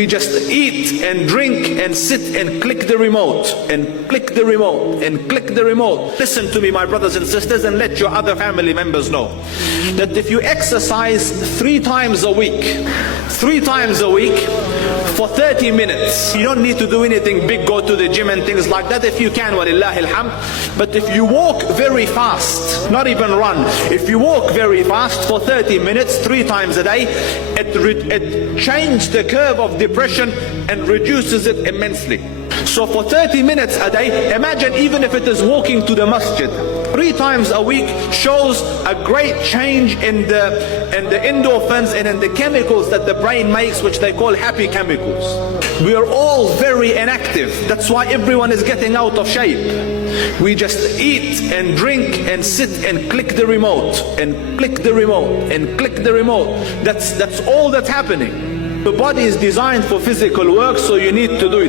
We just eat and drink and sit and click the remote and click the remote and click the remote. Listen to me, my brothers and sisters, and let your other family members know that if you exercise 3 times a week for 30 minutes, you don't need to do anything big, go to the gym and things like that. If you can, walillahi alhamd. But if you walk very fast, not even run, if you walk very fast for 30 minutes 3 times a day, it changes the curve of depression and reduces it immensely. So for 30 minutes a day, imagine even if it is walking to the masjid, 3 times a week shows a great change in the endorphins and in the chemicals that the brain makes, which they call happy chemicals. We are all very inactive. That's why everyone is getting out of shape. We just eat and drink and sit and click the remote and click the remote and click the remote. That's all that's happening. The body is designed for physical work, so you need to do it.